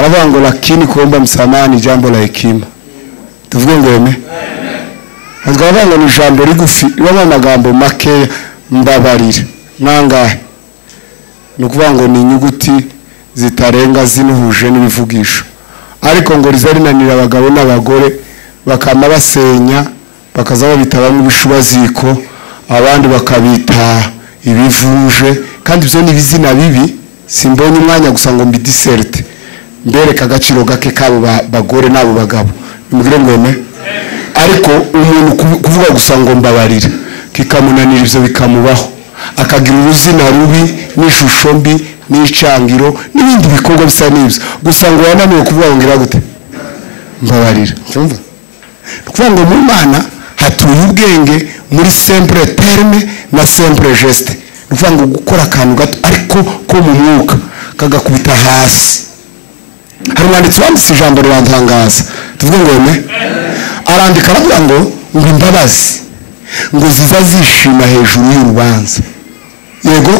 aravuga ngo lakini kuomba msamaha ni jambo la hekima. Tuvuge ngo amen. Azgavuga ngo ni jambo rigufi ibamo amagambo make mbabarira nangahe. Nukuvuga ngo ni inyuguti zitarenga zinuhuje n'ibivugisho. Ariko ngo rizarinanira abagabo n'abagore bakama basenya bakaza babita bamwe ibishubaziko abandi bakabita ibivuje kandi byo ni bizina bibi. Simbonye umwanya gusa ngo mbidiserte mbereka agaciro gake kabo bagore nabo bagabo. Nimugire ngo amen. Ariko umuntu kuvuga gusa ngo mbabarira kikamunanira ibyo bikamubaho akagira uruzina rubi n'ishusho mbi n'icangiro n'ibindi bikorwa bisa n'ibyo gusa ngo yananiwe kuvuga ngo ngira gute mbabarira. Cyumva kuvuga ngo mu Mana hatuye ubwenge muri simple terme na simple geste. Kuvuga ngo gukora akantu gato ariko ko mu mwuka kagakubita hasi. Hari umwanditsi wanditse ijambo rirantangaza. Tuvuge ngo amen. Arandika aravuga ngo imbabazi ngo ziza zishima hejuru y'urubanza. Yego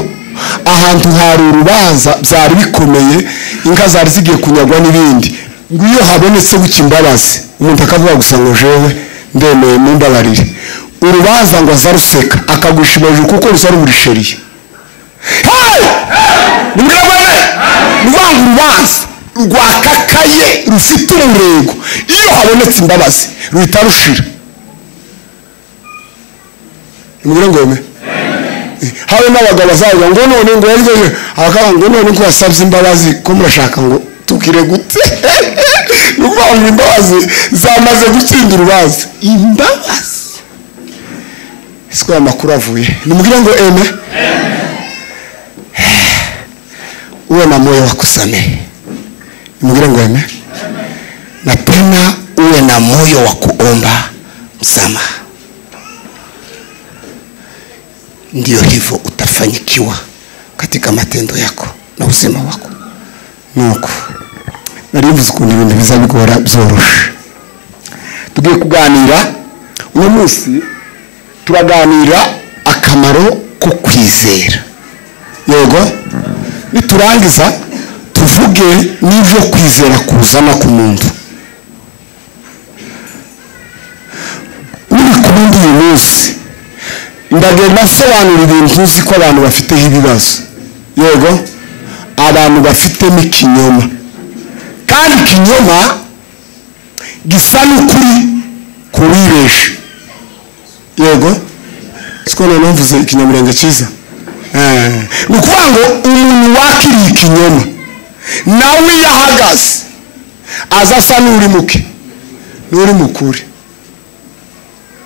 ahantu hari urubanza byari bikomeye inka zari zigiye kunyagwa n'ibindi ngo iyo habonetse gukimbabazi umuntu akavuga gusa ngo jewe ndemeye mumbabarire urubanza ngo azaruseka akagwishima hejuru kuko rusarurisheriye. Hey! Nimurabone rwanga urubanza rwakakaye rufite umurego iyo habonetse imbabazi ruhita rushira. Nimugire ngo amen. Habe n'abagabo bazavuga ngo none ngo yagize akaba ngo none ko wasabye imbabazi ko murashaka ngo tukire gute. Nuko imbabazi zamaze gutsinda urubanza. Imbabazi siko amakuru avuye. Nimugire ngo amen. Uwe na moyo wa kusamehe. Nimugire ngo amen. Na tena uwe na moyo wa kuomba msamaha. Ndio hivyo utafanikiwa katika matendo yako na uzima wako. Nuko narivuze ukuntu ibintu bizabigora byoroshe. Tugiye kuganira uno munsi turaganira akamaro ko kwizera. Yego niturangiza tuvuge n'ivyo kwizera kuzana ku muntu. Uri kubundi uyu munsi ndagenda sobanura ibintu uzi ko abantu bafite ibibazo. Yego abantu bafite n'ikinyoma kandi ikinyoma gisa n'ukuri kuwiresha. Yego siko numvuze ikinyamurenge cyiza. Nukuvuga ngo umuntu wakiriye ikinyoma nawe yahagaze azasa n'uri muke n'uri mukuri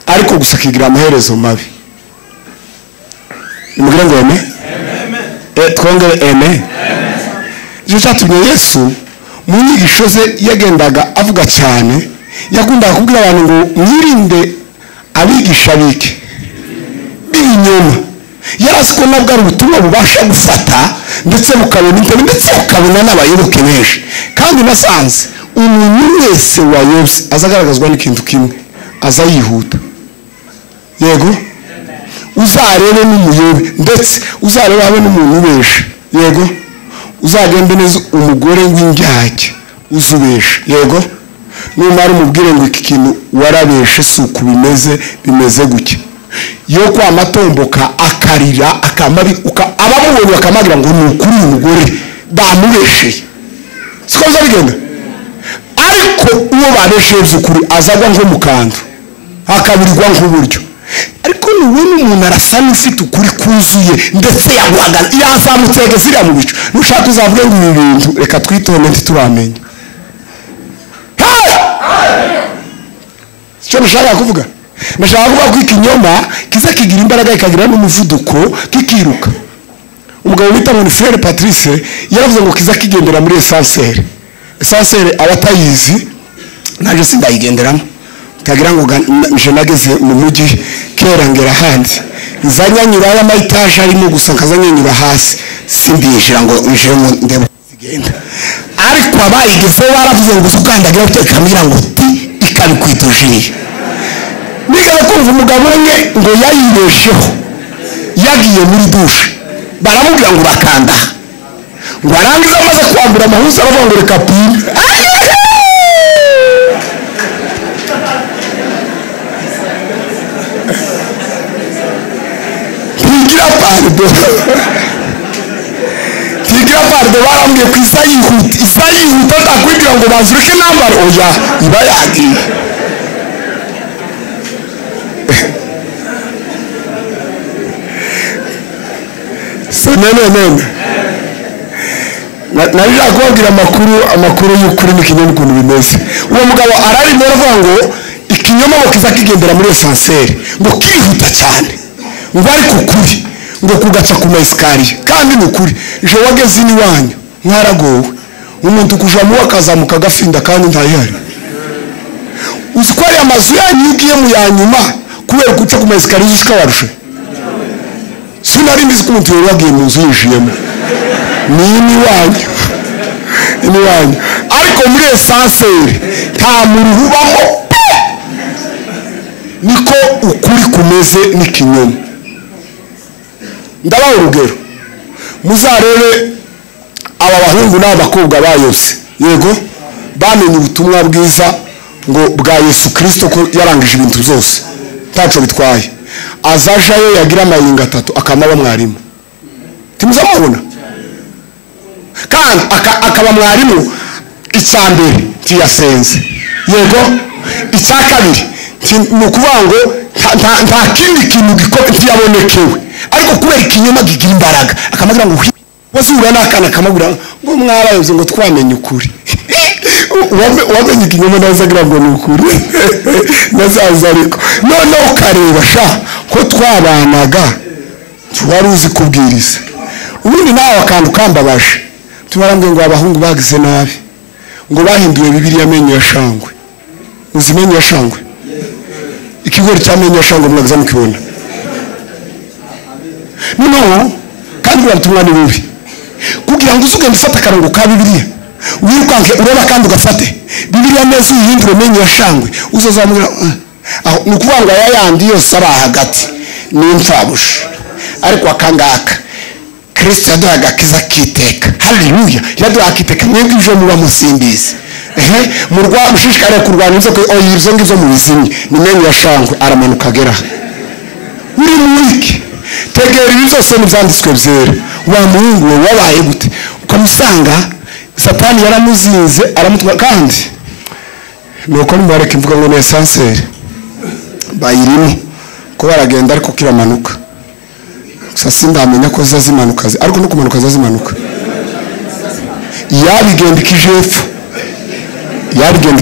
ariko gusa kigira amaherezo mabi. Nimugire ngo amen. Twongere amen. Cyatumye Yesu mu nyigisho ze yagendaga avuga cyane yakundaga kubwira abantu ngo mwirinde abigisha bike b'ibinyoma. Yarasiko nabwo ari ubutumwa bubasha gufata ndetse bukabona intebe ndetse bukabona n'abayoboke benshi kandi nasanze umuntu wese wayobye azagaragazwa n'ikintu kimwe aza yihuta. Yego uzarebe n'umuyobe ndetse uzarebe habe n'umuntu ubesha. Yego uzagende neza umugore w'indyake uzubesha. Yego numara umubwire ngo iki kintu warabeshe suku bimeze guke yo kwa matomboka akarira akamari abamubonye bakamagira ngo ni ukuri umugore bamubeshe. Siko bizabigenda ariko uwo babeshe by'ukuri azagwa nko mukando akabirirwa nk'uburyo ariko nubona umuntu arasa n'ufite ukuri kuzuye ndetse yagwaga yazamutse ziriya mu bicu nushaka uzavuge ngo ibi bintu reka twitonde ntituramenya. Cyo nashaka kuvuga nashaka kuvuga ko ikinyoma kiza kigira imbaraga ikagira n'umuvuduko kikiruka. Umugabo bita ngo ni Frere Patrice yaravuze ngo kiza kigendera muri essentiel abatayizi naje sindayigenderamo kagira ngo nje nageze mu mujyi kera ngera handi zanyanyura y'amaitaje arimo gusa kazanyanyura hasi simbishira ngo nje mu ndebo zigenda ariko abayigeze baravuze ngo ukandagira utekamira ngo ti ikabikwitoshiriye. Nigeze kumva umugabo umwe ngo yayibesheho yagiye muri dushe baramubwira ngo bakanda ngo arangiza amaze kwambura amahuza aravuga ngo reka pime. Tigira pardo barambwiye ku isayihuta ndakwibwira ngo bazurike nambara oya iba yagiye. Nene narira kubabwira amakuru y'ukuri n'ikinyoma ukuntu bimeze. Uwo mugabo ararimo aravuga ngo ikinyoma ngo kiza kigendera muri esanseri ngo kirihuta cyane ngo ari kukuri ngo kugaca ku maesikariye kandi n'ukuri je wageze iwanyu mwaragowe umuntu kuja mu wakazamuka gafinda kandi ntayari. Uzi ko ari amazu yanyu ugiye mu yanyuma kubera guca ku maesikariye ushika warushe. Sinari mbizi ko umuntu yagiye mu nzu yijiyemo ni wanyu ariko muri esanseri nta muntu ubamo. Niko ukuri kumeze n'ikinyoma. Ndabaho urugero muzarebe aba bahungu n'abakobwa bayose yego bamenye ubutumwa bwiza ngo bwa Yesu Kristo ko yarangije ibintu byose taco bitwaye. Azajayo yagira amayinga 3 akamaba mwarimu timuzamubona kandi akaba mwarimu icyambere tiyasenze yego icyakabiri nukuvuga ngo nta kindi kintu giyabonekewe ariko kubera ikinyoma gigira imbaraga akamagira ngo wazura nakana kamagura ngo mwarayoze ngo twamenye ukuri. Wamenye ikinyoma nazagira ngo n'ukuri nazaza ariko none ukareba sha ko twabanaga wari uzi kubwiriza ubundi nawe akantu kambabaje tubarambye ngo abahungu bagize nabi ngo bahinduye Bibiliya menyo ya shangwe. Uzimenye ya shangwe ikigori cyamenye ya shangwe mwagiza mukibona no kandi batumwa ni bubi kugira ngo uzugende ufata karango ka Bibiliya wirukanke ureba kandi ugafate Bibiliya neza uyihindure menyo ya shangwe uzozamubira aho nukuvuga ngo yayandi yose ari hagati ni imfabusha ariko akangaka Kristo yaduhaga kiza kiteka. Haleluya. Yaduhaga kiteka mwebwe ije muba musimbize murwa mushishikare kurwanya inzoka oyizo ngizo mu bizimye ni menyo ya shangwe aramanuka gera uri mwiki tegera ibi byose n'ibyanditswe byera wa muhungu wabaye gute ukamusanga Satani yaramuzinze aramutwa kandi nuko nimbareke mvuga ngo ni esanseri bayirimo ko baragenda ariko kiramanuka sasa ndamenya ko zazimanuka ariko no kumanuka zazimanuka yabigenda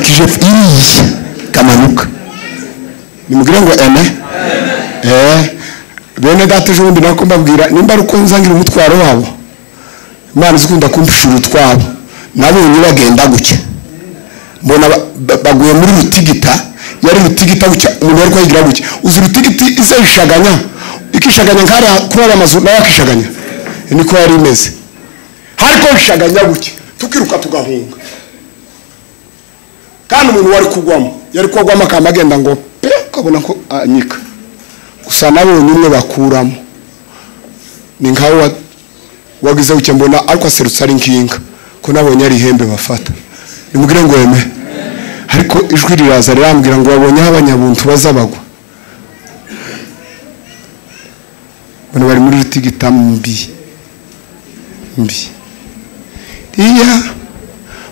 kijefu iri kamanuka nimugire ngo bene data ejo bundi nako mbabwira nimba ruko nzangira umutwaro wabo Imana zikunda kumpishura utwabo nabonye bagenda guke mbona baguye muri rutigita yari rutigita guke umuntu wari kwayigira guke uzi rutigiti izayishaganya ikishaganya nkari kurara amazu nayo akishaganya niko yari imeze hariko ishaganya guke tukiruka tugahunga kandi umuntu wari kugwamo yari kugwamo akamagenda ngo pe kabona ko anyika gusa nabonye umwe bakuramo ni nkaho wagize uke mbona ariko aserutse ari nkinga ko nabonye ari ihembe bafata nimugire ngo yeme ariko ijwi riraza rirambwira ngo babonye abanyabuntu bazabagwa bano bari muri rutigita mbi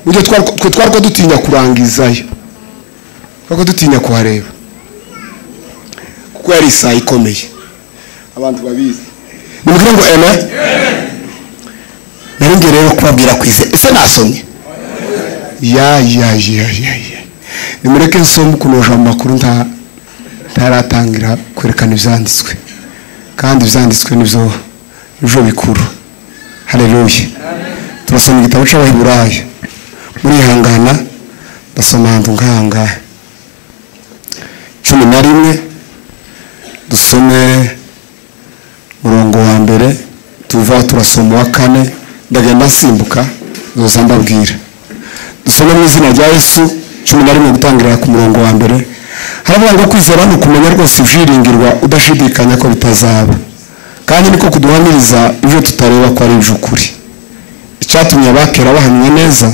ujye twarko dutinya kurangizayo twako dutinya kuhareba kuko yari isaha ikomeye abantu babizi nimugire ngo narenge rero kubabwira kwize ese nasomye nimureke nsoma kunoja mu makuru ntaratangira kwerekana ibyanditswe kandi ibyanditswe nibyo bikuru. Haleluya. Turasoma igitabo cy'Abaheburayo muri Hangana ndasoma hantu nkanga 11 dusome murongo wa mbere tuva turasoma wa 4 ndagenda nsimbuka zoza mbabwira dusome mu izina rya Yesu 11 gutangirira ku murongo wa mbere. Haravuga ngo kwizera no kumenya rwose ivyiringirwa udashidikanya ko bitazaba kandi niko kuduhamiriza ibyo tutareba ko ari iby'ukuri. icyatumye abakera bahamya neza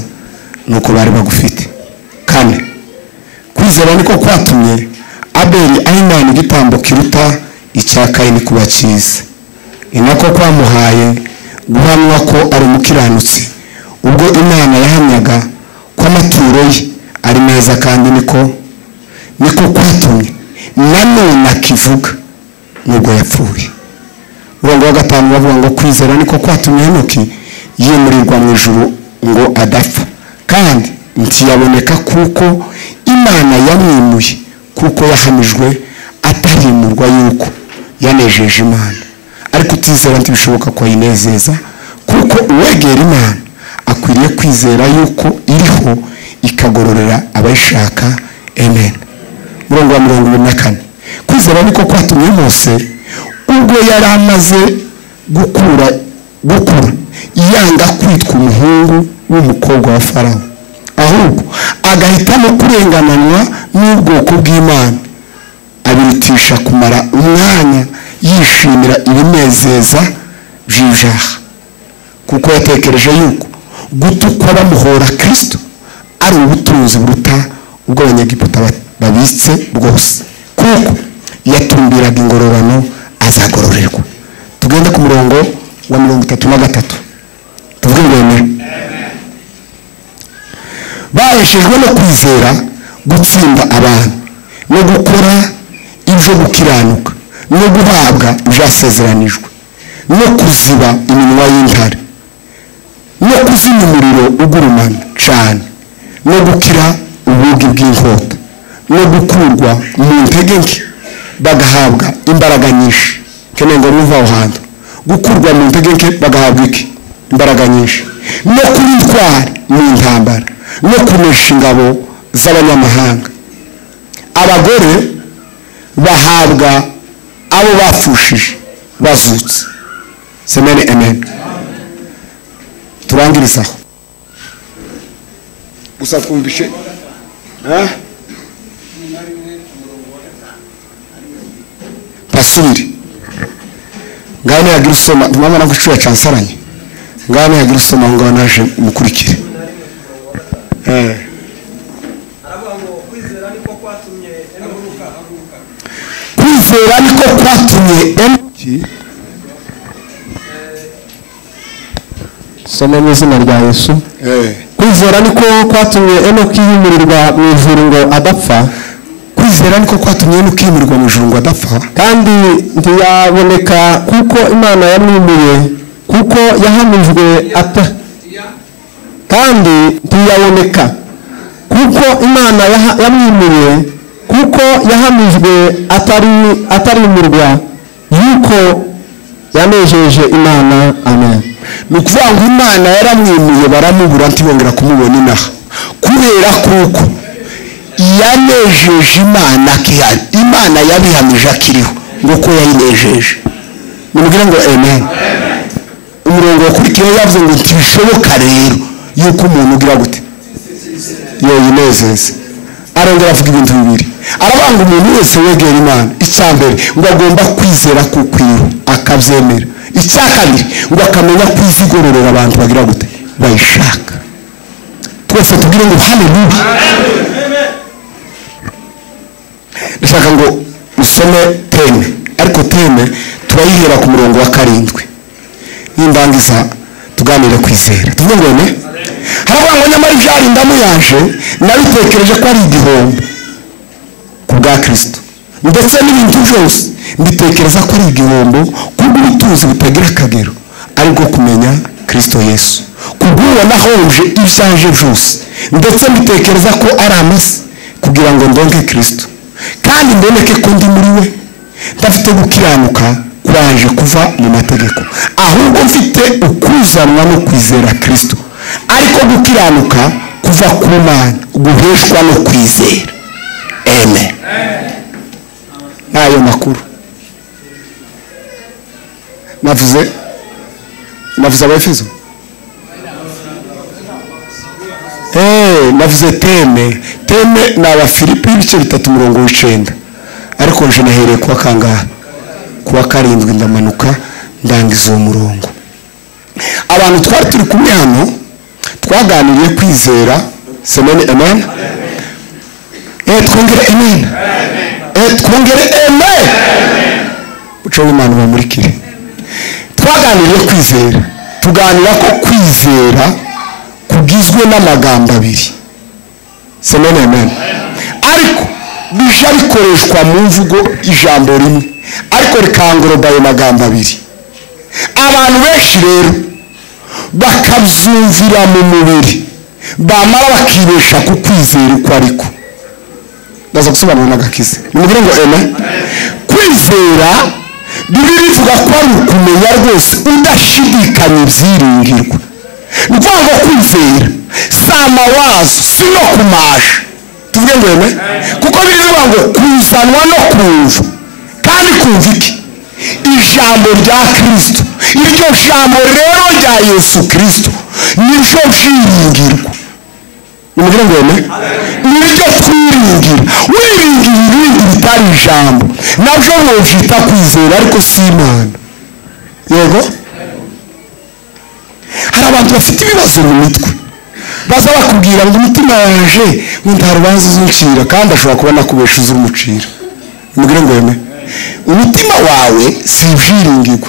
nuko bari bagufite. Kane, kwizera niko kwatumye Abeli ahimana igitambo kiruta icya Kayini kuba cyiza. Ni nako kwamuhaye guhamwa ko ari umukiranutsi ubwo Imana yahamyaga ko amaturo ye ari meza, kandi niko kwatumye nanone akivuga nubwo yapfuye. Umurongo wa 5 bavuga ngo kwizera niko kwatumye Henoki yimurirwa mu ijuru ngo adapfa, kandi ntiyaboneka kuko Imana yamwimuye, kuko yahamijwe atarimurwa yuko yanejeje Imana. Ariko utizera ntibishoboka ko yinezeza, kuko uwegera Imana akwiriye kwizera yuko iriho ikagororera abayishaka. Amen. Umurongo wa 24, kwizera niko kwatumye Mose ubwo yari amaze gukura yanga kwitwa umuhungu w'umukobwa wa Farawo, ahubwo agahitamo kurengananwa n'ubwoko bw'Imana, abirutisha kumara umwanya yishimira ibinezeza by'ibyaha, kuko yatekereje yuko gutukwa bamuhora Kristo ari ubutunzi buruta ubwo abanyegiputa babitse bwose, kuko yatumbiraga ingororano azagororerwa. Tugende ku murongo wa 33, tuvuge ngo amen. Baheshejwe no kwizera gutsinda abantu no gukora ibyo gukiranuka no guhabwa ibyasezeranijwe no kuziba iminwa y'intare no kuzimya umuriro ugurumana cyane no gukira ubugi bw'inkota no gukurwa mu ntege nke bagahabwa imbaraga nyinshi. Kene ngo nuva aho hantu, gukurwa mu ntege nke bagahabwa iki? Imbaraga nyinshi, no kubitwara mu ntambara no kunesha ingabo z'abanyamahanga. Abagore bahabwa abo bapfushije bazutse. Semene amen. Turangirizaho gusa twumvishe pasuri ngane yagira usoma mama nagucuya cansaranye ngane yagira usoma ngo naje mukurikire. Kwizera niko kwatumye Enoki, soma mu izina rya Yesu. Kwizera niko kwatumye Enoki yimurirwa mu ijuru ngo adapfa. Kwizera niko kwatumye Enoki yimurirwa mu ijuru ngo adapfa, kandi ntiyaboneka kuko Imana yamwimuye, kuko yahamijwe kandi ntiyaboneka kuko Imana yamwimuye, kuko yahamijwe atarimurwa yuko yanejeje Imana. Amen. Nukuvuga ngo Imana yaramwimuye baramubura ntibongera kumubona inaha, kubera kuko yanejeje Imana akihari. Imana yabihamije akiriho ngo ko yayinejeje. Nimubwire ngo amen. Umurongo wakurikiyeho yavuze ngo ntibishoboka rero yuko umuntu ugira gute yinezeza. Arongera avuga ibintu bibiri, arabanga umuntu wese wegera Imana, icyambere ngo agomba kwizera kukwiru akabyemera, icyakabiri ngo akamenya kwizigororera abantu bagira gute bayishaka. Twese tubwire ngo haleluya. Ndashaka ngo usome teme, ariko teme turayihera ku murongo wa 7 n'indangiza tuganire kwizera. Tuvuge ngo ne haravuga ngo nyamara ibyari ndamuyaje nabitekereje ko ari igihombo ku bwa Kristo, ndetse n'ibintu byose mbitekereza ko ari igihombo kubw'ubutunzi butagira akagero ariko kumenya Kristo Yesu, kubw'uwo nahonje ibyaje byose, ndetse mbitekereza ko ari amase kugira ngo ndonke Kristo, kandi ndoneke ko ndi muri we, ndafite gukiranuka kwaje kuva mu mategeko, ahubwo mfite ukuzanwa no kwizera Kristo, ariko gukiranuka kuva ku Mana guheshwa no kwizera. Amen. Nayo makuru navuze Abefeso. Navuze teme na Abafilipi ibice 3:9, ariko nje nahereye kuwa kangahe? Kuwa 7 ndamanuka ndangiza uwo murongo. abantu twari turi kumwe hano twaganiriye kwizera semeni amen twongere amen twongere amen uco w'Imana bamurikire twaganiriye kwizera tuganira ko kwizera kugizwe n'amagambo abiri semeni amen ariko bija bikoreshwa mu mvugo ijambo rimwe ariko rikangoroba ayo magambo abiri abantu benshi rero bakabyumvira mu mubiri bamara bakibesha ku kwizera uko ariko ndaza gusobanura n'agakiza nimubwire ngo kwizera Bibiri ivuga ko ari ukumenya rwose udashidikanya ibyiringirwa ni ukuvuga ngo kwizera si amawazo si no kumasha tuvuge ngo kuko birivuga ngo kuzanwa no kumva kandi kumva iki ijambo rya Kristo iryo jambo rero rya Yesu Kristo niryo byiringirwa nimubwire ngo niryo twiringira wiringira ibindi bitari ijambo nabyo wovyita kwizera ariko si Imana yego hari abantu bafite ibibazo mu mitwe baza bakubwira ngo umutima yaje ngo nta rubanza uzuncira kandi ashobora kuba nakubesha uzumucira nimubwire ngo umutima wawe si ibyiringirwa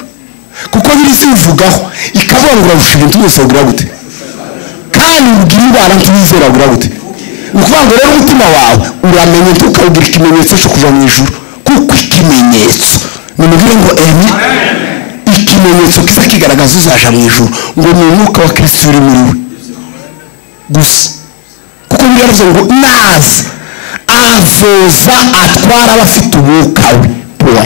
kuko biri zivugaho ikabongura gushira ibintu byose ugira gute kandi ugira indwara ntizera ugira gute ni ukuvuga ngo rero umutima wawe uramenye tukawugira ikimenyetso cyo kuva mu ijuru kuko ikimenyetso nimubwire ngo ikimenyetso kiza kigaragaza uzaja mu ijuru ngo ni umwuka wa Kristo uri muri we gusa kuko biravuze ngo naza avoza atwara abafite umwuka we puwa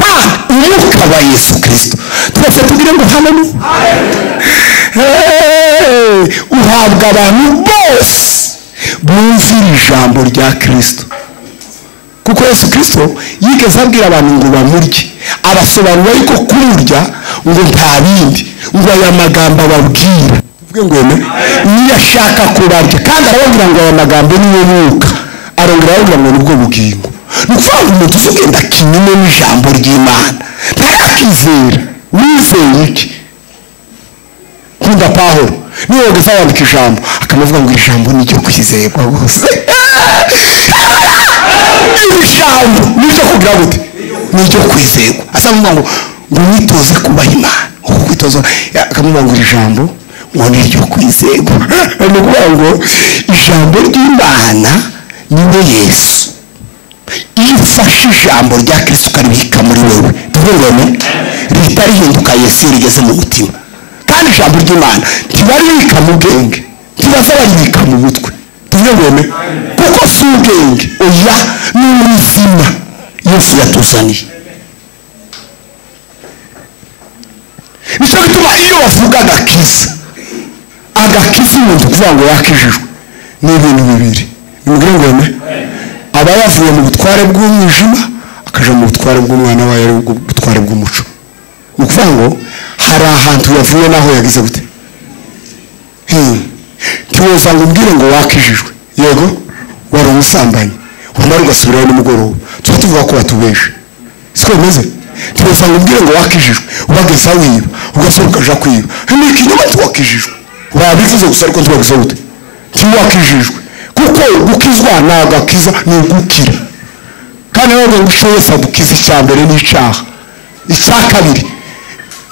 kandi umwuka wa Yesu Kristo twese tugire ngo haleluya uhabwa abantu bose bumvira ijambo rya Kristo kuko Yesu Kristo yigeze abwira abantu ngo bamurye abasobanura yuko kumurya ngo nta bindi ngo aya magambo ababwira tuvuge ngo niyo ashaka kubarya kandi arababwira ngo aya magambo niyo mwuka arongera arababwira ngo nibwo bugingo ni ukuvuga ngo umuntu uzogenda kinyume n'ijambo ry'Imana ntarakizera wizeye iki nkunda Pawulo niyo wogeza wandika ijambo akanavuga ngo ijambo niryo kwizerwa rwose ijambo niryo kugira gute niryo kwizerwa asavuga ngo mwitoze kubaha Imana kwitoza akamuvuga ngo ijambo ngo niryo kwizerwa ni ukuvuga ngo ijambo ry'Imana niwe Yesu iyo ufashe ijambo rya Kristo ukaribika muri wewe tuvuge ngo ritari hinduka Yesu rigeze mu mutima kandi ijambo ry'Imana ntibaribika mu bwenge ntibaza baribika mu mutwe tuvuge ngo kuko si ubwenge oya ni ubuzima Yesu yatuzaniye nicyo bituma iyo bavuga agakiza umuntu kuvuga ngo yakijijwe ni ibintu bibiri nimubwire ngo aba yavuye mu butware bw'umwijima akaja mu butware bw'umwana wawe ari ubutware bw'umuco ni ukuvuga ngo hari ahantu yavuye naho yagize gute ntiwoza ngo umbwire ngo wakijijwe yego wari umusambanyi wamara ugasubirayo nimugoroba tuba tuvuga ko batubeshe siko bimeze ntiwoza ngo umbwire ngo wakijijwe ubageza wiba ugasubira ukaja kwiba ni ikinyoma ntiwakijijwe wabivuze gusa ariko ntiwagize gute ntiwakijijwe kuko gukizwa nagakiza ni ugukira kandi rero ngo icyo Yesu adukiza icya mbere n'icyaha icya kabiri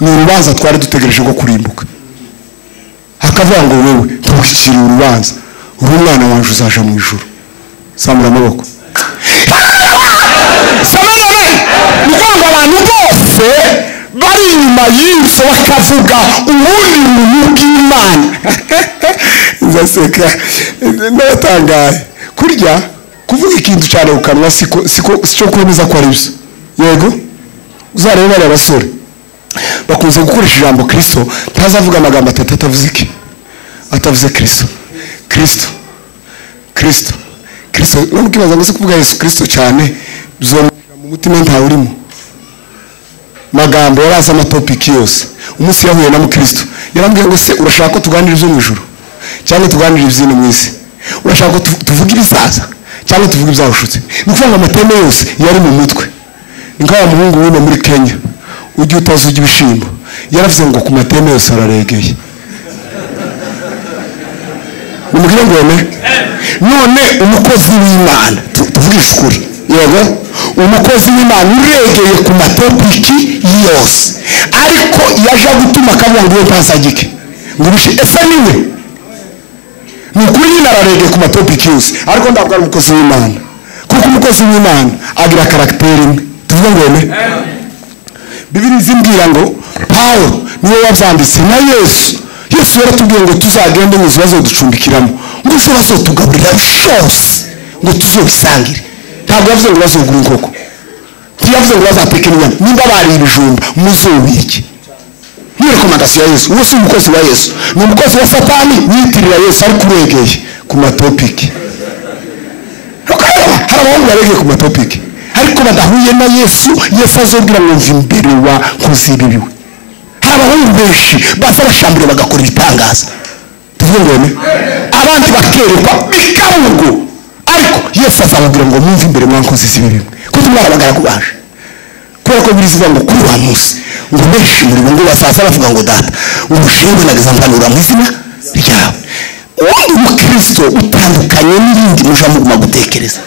ni urubanza twari dutegereje ko kurimbuka hakavuga ngo wewe tugukira urubanza uri umwana wanje uzaja mu ijuru samura amaboko samana ni ngo abantu bose bari inyuma y'inso bakavuga ubundi muntu bw'Imana nzaseka ndatangaye kurya kuvuga ikintu cyane ukanwa siko kwemeza ko ari byo yego uzarebe bari abasore bakunze gukoresha ijambo Kristo ntazavuga amagambo atatu atavuze iki atavuze Kristo no mukibaza ngo se kuvuga Yesu Kristo cyane bizomera mu mutima ntawe urimo magambo yaraza amatopiki yose umunsi yahuye na Kristo yarambwiye ngo se urashaka ko tuganira ibyo mu ijuru cyangwa tuganira ibyino mu isi urashaka ko tuvuga ibizaza cyangwa tuvuga ibyahushutse ni ukuvuga ngo amateme yose yari mu mutwe ngaho muhungu w'ino muri Kenya ujye utazujya ibishimbo yaravuze ngo ku mateme yose araregeye nimugire ngo none umukozi w'Imana tuvugisha ukuri yego umukozi w'Imana uregeye ku matopiki yose ariko yaje gutuma akavuga ngo pasagike ngo bishe ese niwe nukuri nyine araregeye ku matopiki yose ariko ndabwo ari umukozi w'Imana kuko umukozi w'Imana agira karakteri imwe tuvuga ngo Bibiri zimbwira ngo Paulo niwe wabyanditse na Yesu yaratubwiye ngo tuzagende mu zibazo ducumbikiramo ngo ushobora tugaburira byose ngo tuzobisangire ntabwo yavuze ngo bazogura inkoko ntiyavuze ngo bazateke inyama nimba bari ibijumba muzobirye ni rekomandasiyo ya Yesu uwo si umukozi wa Yesu ni umukozi wa Satani wiyitirira Yesu ari kuregeye ku matopiki hari abahungu baregeye ku matopiki ariko badahuye na Yesu azobwira ngo mva imbere wa kuzibibiwe hari abahungu benshi baza bashambira bagakora ibitangaza tuvuge ngo abandi bakerekwa bikabugo ariko Yesu azababwira ngo mumve imbere mwankoze zibibiwe kuko mwara bagaragubaje kubera ko biriziva ngo kuri wa munsi ngo benshi muri ngo basaza bavuga ngo data ubushinge nageza mpanura mu izina ryawe undi mukristo utandukanye n'ibindi muja muguma gutekereza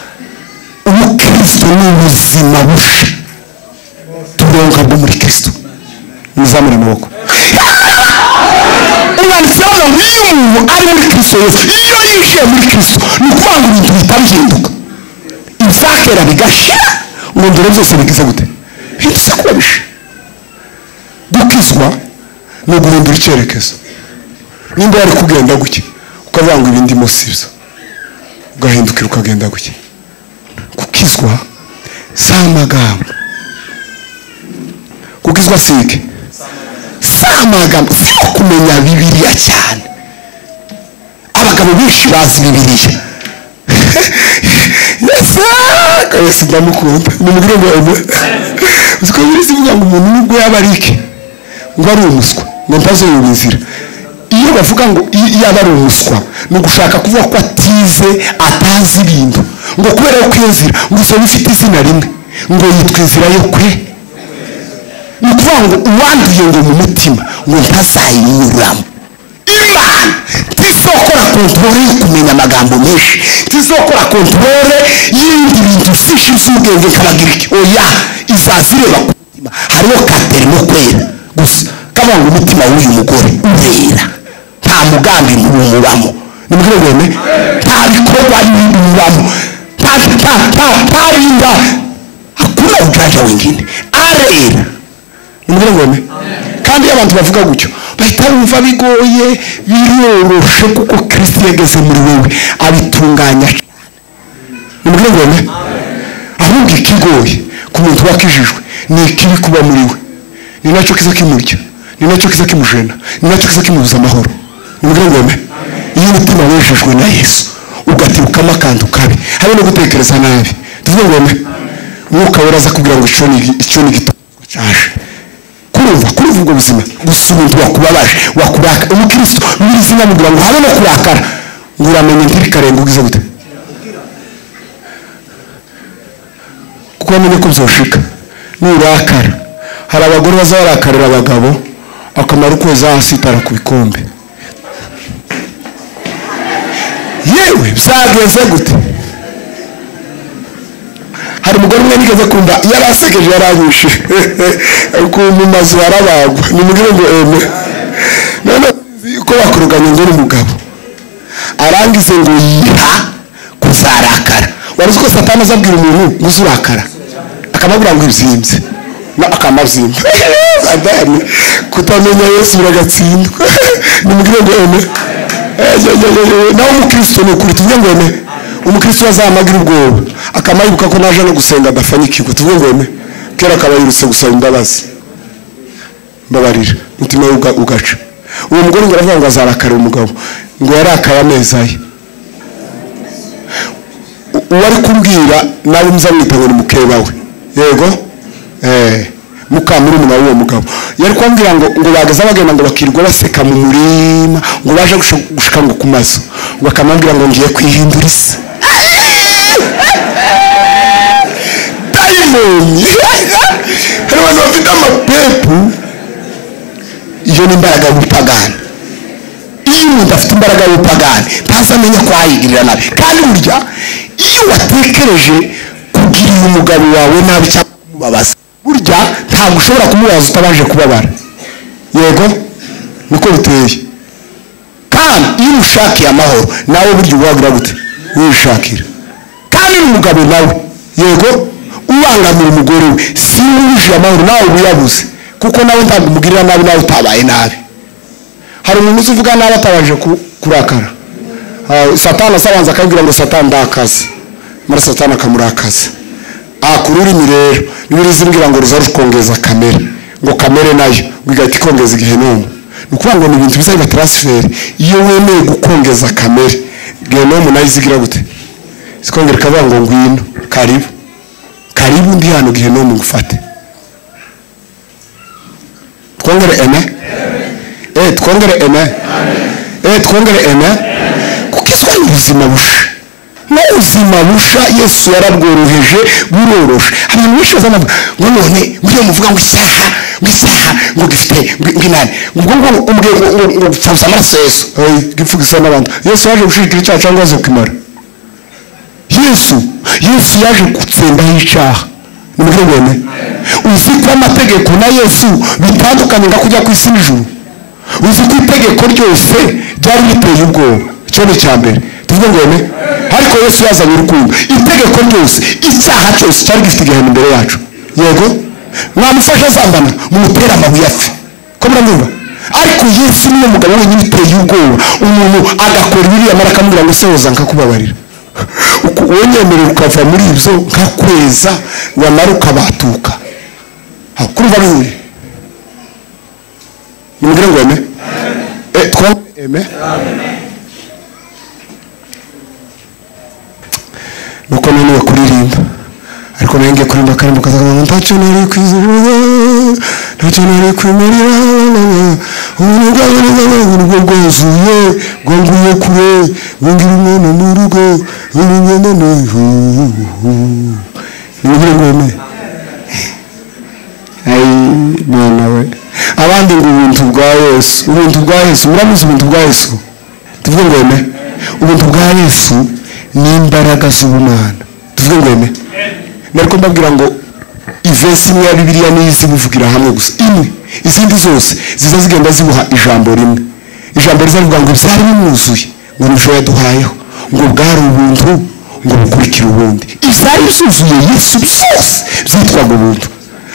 umukristo ni ubuzima busha turonka bwo muri Kristo nizamure amaboko umwanditsi ngo iyo umuntu ari muri Kristo Yesu iyo yishiye muri Kristo ni ukuvuga ngo ibintu bitabihinduka ibizakera bigashira ngo ndore byose bigize gute bihindutse kuba bishe dukizwa no guhindura icyerekezo nimba wari kugenda guke ukavuga ngo ibindi musibyo ugahindukira ukagenda guke kukizwa samagambo kukizwa sike samagambo siko kumenya Bibiliya cyane abagabo benshi bazi Bibiliya Yesu ndamukunda nimugire ngo uziko birisi vuga ngo umuntu nubwo yabarike ngo ari umuswa ngo ntazoyura inzira iyo bavuga ngo yaba ari umuswa no gushaka kuvuga ko atize atazi ibintu ngo kubera ko inzira ngo zo bifite izina rimwe ngo yitwa inzira yo kwe ni kuvuga ngo uwanduye ngo mu mutima ngo ntazayinyuramo Imana tizokora kontrole yo kumenya amagambo menshi tizokora kontrole y'indi bintu sishi z'ubwenge kabagira iki oya izazireba ku mutima hariho katerimo kwera gusa kabanga umutima w'uyu mugore urera nta mugambi mubamo nimugire ngo nta bikorwa mubamo nta inda hakuna ujanja wengine arera nimugire ngo kandi abantu bavuga gutyo bahita bumva bigoye biroroshe kuko Kristo yageze muri wewe abitunganya nimugire ngo ahubwo ikigoye ku muntu wakijijwe ni ikibi kuba muri we ni nacyo kiza kimurya ni nacyo kiza kimujena ni nacyo kiza kimubuza amahoro nimugire ngo iyo umutima wejejwe na Yesu ugatirukamo akantu kabi habe no gutekereza nabi tuvuge ngo mwuka weraza kugira ngo icyo ni gito cyaje kuruva ubwo buzima gusa umuntu wakubabaje wakuraka umukristo bizina mugira ngo habe no kurakara ngo uramenye ndiri karenga ugize gute kuko amenye ko byoshika nurakara hari abagore bazarakarira abagabo akamara ukwezi asitara ku bikombe yewe byagenze gute hari umugore umwe nigeze kumva yarasekeje yaranyishe ku mazu arabagwa nimugire ngo none ko bakuruganye ngo umugabo arangize ngo yiha kuzarakara warizo ko Satani azabwira umuntu muzurakara akamabura ngo ibyimbye akamabyimbye adani kutamenya Yesu biragatsindwa nimugire ngo nawe umukristo ni ukuri tuvuge ngo umukristo azamagira ubwoba akamayibuka ko naje no gusenga adafanyikirwa tuvuge ngo kera akabayirutse gusaba imbabazi mbabarira mutima ugaca uwo mugore ngo aravuga ngo azarakara umugabo ngo yarakaya neza ye uwari kumbwira nawe muzamwita ngo ni mukeba we yego mukamuri umuntu w'uwo mugabo yari kwambwira ngo bagaza bagenda ngo bakirwa baseka mu murima ngo baje gushika ngo ku mazu bakamambwira ngo ngiye kwihindura isi dayimoni hari abantu bafite amapepu. Iyo ni imbaraga y'ubupagani. Iyo umuntu afite imbaraga y'ubupagani ntazamenya ko ayigirira nabi. Kandi burya iyo watekereje kugirira umugabo wawe nabi cyangwa kumubabaza, burya ntabwo ushobora kumubaza utabanje kubabara. Yego niko biteye. Kandi iyo ushakiye amahoro nawe burya uwagira gute wishakira. Kandi umugabo nawe yego ubangamira umugore we si wuje amahoro nawe uyabuze, kuko nawe ntabwo umugirira nabi nawe utabaye nabi. Hari umuntu uvuga nabi atabaje kurakara. Satani asabanza akabwira ngo Satani ndakaze, mara Satani akamurakaza. Akururimi rero Bibiliya zimbwira ngo ruzarukongeza kamere, ngo kamere nayo bigahita ikongeza igihenomu. Nukuvuga ngo ni ibintu bizayiba transfer. Iyo wemeye gukongeza kamere, gihenomu nayo izigira gute zikongera kavuga ngo ngwino karibu ndi hano gihenomu ngufate. Twongere eme twongere eme twongere eme. Kukizwa n'ubuzima busha, n'ubuzima busha Yesu yarabworoheje buroroshe. Abantu benshi bazavuga ngo none muri muvuga ngo isaha ngo gifite nginani ngo umbwe gupfuza amaraso Yesu gipfugisa n'abantu. Yesu yaje gushikira icyaha cyangwa aze kumara. Yesu yaje gutsembaho icyaha. Nimugirene uzi ko amategeko na Yesu bitandukanye nga kujya ku isi n'ijuru. Uzi ko itegeko ryose ryari riteye ubwoba. Cyo ni cyambere tuvuge ngo ene, ariko Yesu yazanye urukundo. Itegeko ryose, icyaha cyose cyari gifite igihano imbere yacu. Yego mwamufasha zambana mumutera amabuye apfe, ko muramwumva. Ariko Yesu niwe mugabo wenyine uteye ubwoba, umuntu agakora ibiriya mara akamubwira ngo sehoza nkakubabarira. Wenyemerera ukava muri ibyo nkakweza wamara ukabatuka. Kurumva bihuye. Nimugire ngo eme eme. Nuko none kuririmba, ariko nenge kurimba karimba kazaga ngo ntacyo nari kwizera, ntacyo nari kwimarira, ubwo bwuzuye bwanguye kure, bungira umwana mu rugo, ngenda neho. Nimugire ngo eme. Mwana we abandi ngo ubuntu bwa Yesu, muramuzi ubuntu bwa Yesu. Tuvuge ngo eme, ubuntu bwa Yesu ni imbaraga z'ubumana. Tuvuge ngo eme. Nariko mbabwira ngo ivesi imwe ya Bibiliya ni izi buvugira hamwe gusa imwe, izindi zose ziza zigenda zibuha ijambo rimwe. Ijambo rizavuga ngo byari bimuzuye, ngo nisho yaduhayeho, ngo bwari ubuntu, ngo bukurikira ubundi. Ibyari bisuzuye Yesu byose byitwaga ubuntu.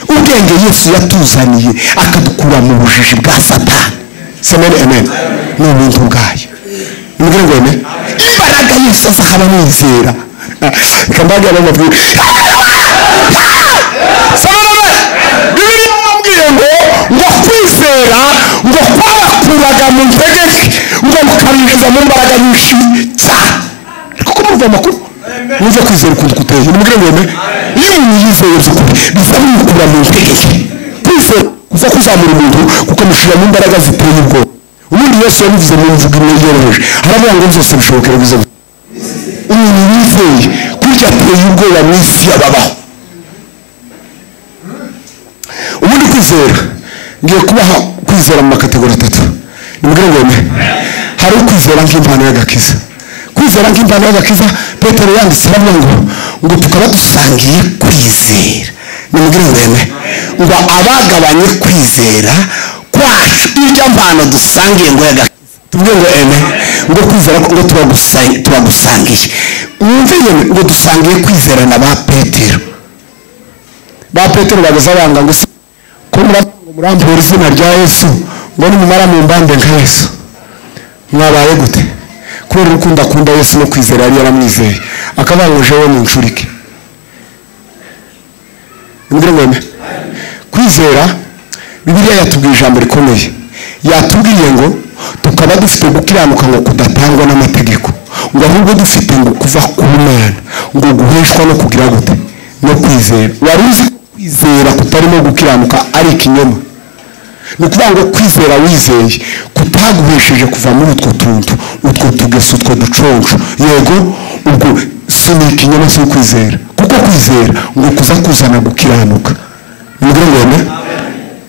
Ubwenge Yesu yatuzaniye akadukura mu bujiji bwa Satani. Semene amen. Ni ubuntu bwayo. Nimugire ngo eme. Imbaraga Yesu azahaba nizera. Kambaga abamubwira. Samana. Bibiliya yambwiye ngo kwizera ngo kwabakuraga mu ntegeke ngo mukabinjiza mu mbaraga nyinshi cyane. Kuko muva makuru. Muze kwizera ukuntu kuteye. Nimugire ngo eme. Iyo umuntu yizeye by'ukuri bizamukura mu ntegeke. Kwizera kuza kuzamura umuntu kuko mushira mu mbaraga ziteye ubwoba. Ubundi Yesu yabivuze mu mvugo imwe yoroheje, haravuga ngo byose bishobokera bize. Umuntu yizeye kurya ateye ubwoba mu isi y'ababaho. Ubundi kwizera ngiye kubaha kwizera mu makategori 3. Nimugire ngo eme. Hari ukwizera nk'impano y'agakiza. Kwizera nk'impano y'agakiza Petero yanditse aravuga ngo tukaba dusangiye kwizera. Nimugire ngo eme. Ngo abagabanye kwizera kwacu irya mpano dusangiye ngo y'agakiza. Tuvuge ngo eme. Ngo kwizera ngo tubagusangiye. Mwumve yeme ngo dusangiye kwizera na ba Petero. Ba Petero bagazabanga ngo ko murambura izina rya Yesu ngo nimumara mu mbande nka Yesu. Mwabaye gute? Kubera urukundo akunda Yesu no kwizera yari yaramwizeye akabanguje we mu ncurike. Nimugire ngo eme. Kwizera Bibiliya yatubwiye ijambo rikomeye. Yatubwiye ngo tukaba dufite gukiranuka ngo kudatangwa n'amategeko, ngo ahubwo dufite ngo kuva ku Mana, ngo guheshwa no kugira gute no kwizera. Wari uzi kwizera kutarimo gukiranuka ari ikinyoma. Ni ukuvuga ngo kwizera wizeye kutaguhesheje kuva muri utwo tuntu, utwo tugeso, utwo duconco. Yego ubwo si ikinyoma cyo kwizera, kuko kwizera ngo kuza kuzana gukiranuka. Tuvuge ngo amen.